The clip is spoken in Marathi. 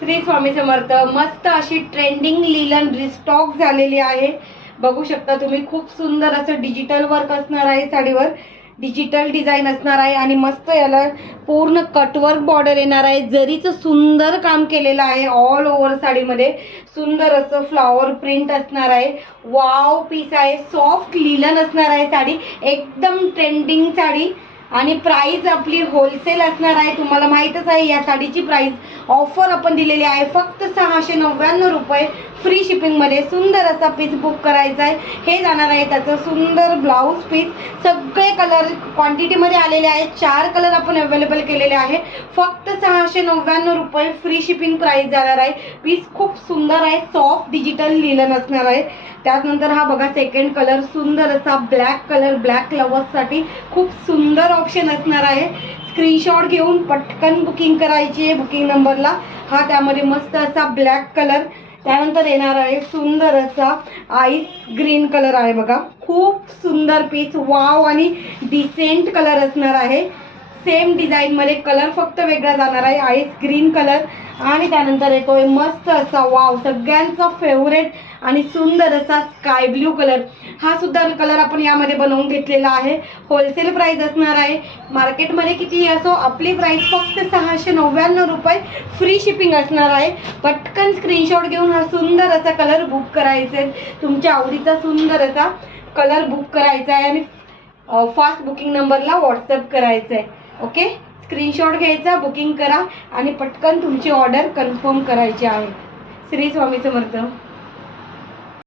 श्री स्वामी समर्थ. मस्त अशी ट्रेंडिंग लिलन रिस्टॉक झालेली आहे. बघू शकता तुम्ही, खूप सुंदर असं डिजिटल वर्क असणार आहे साडीवर. डिजिटल डिझाईन असणार आहे आणि मस्त याला पूर्ण कटवर्क बॉर्डर येणार आहे. जरीचं सुंदर काम केलेलं आहे. ऑल ओव्हर साडीमध्ये सुंदर असं फ्लॉवर प्रिंट असणार आहे. वाव पीस आहे. सॉफ्ट लिलन असणार आहे साडी. एकदम ट्रेंडिंग साडी आणि प्राइस आपली होलसेल असणार आहे. तुम्हाला माहीतच आहे या साडीची प्राइस ऑफर आपण दिलेली आहे फक्त 699 रुपये फ्री शिपिंगमध्ये. सुंदर असा पीस बुक करायचा आहे. हे जाणार आहे त्याचं सुंदर ब्लाऊज पीस. सगळे कलर क्वांटिटीमध्ये आलेले आहेत. 4 कलर आपण अवेलेबल केलेले आहे. फक्त 699 रुपये फ्री शिपिंग प्राइस जाणार आहे. पीस खूप सुंदर आहे. सॉफ्ट डिजिटल लिलन असणार आहे. त्यानंतर हा बघा सेकंड कलर, सुंदर असा ब्लॅक कलर. ब्लॅक लवर्ससाठी खूप सुंदर ऑप्शन असणार आहे. स्क्रीनशॉट घेऊन पटकन बुकिंग करायची आहे. बुकिंग नंबरला हा त्यामध्ये मस्त असा ब्लॅक कलर. त्यानंतर येणार आहे सुंदर असा आईस ग्रीन कलर आहे बघा. खूप सुंदर पीस. वाव आणि डिसेंट कलर असणार आहे. सेम डिझाईन मध्ये कलर फक्त वेगळा जाणार आहे. आईस ग्रीन कलर आणि त्यानंतर येतोय मस्त असा वाव सगळ्यांचा फेवरेट आणि सुंदर असा स्काय ब्ल्यू कलर. हा सुद्धा कलर आपण यामध्ये बनवून घेतलेला आहे. होलसेल प्राइस असणार आहे. मार्केटमध्ये किती असो आपली प्राइस फक्त 699 रुपये फ्री शिपिंग असणार आहे. पटकन स्क्रीनशॉट घेऊन हा सुंदर असा कलर बुक करायचा आहे. तुमच्या आवडीचा सुंदर असा कलर बुक करायचा आहे आणि फास्ट बुकिंग नंबरला व्हॉट्सअप करायचं आहे. ओके, स्क्रीनशॉट घ्यायचा, बुकिंग करा आणि पटकन तुमची ऑर्डर कन्फर्म करायची आहे. श्री स्वामी समर्थ.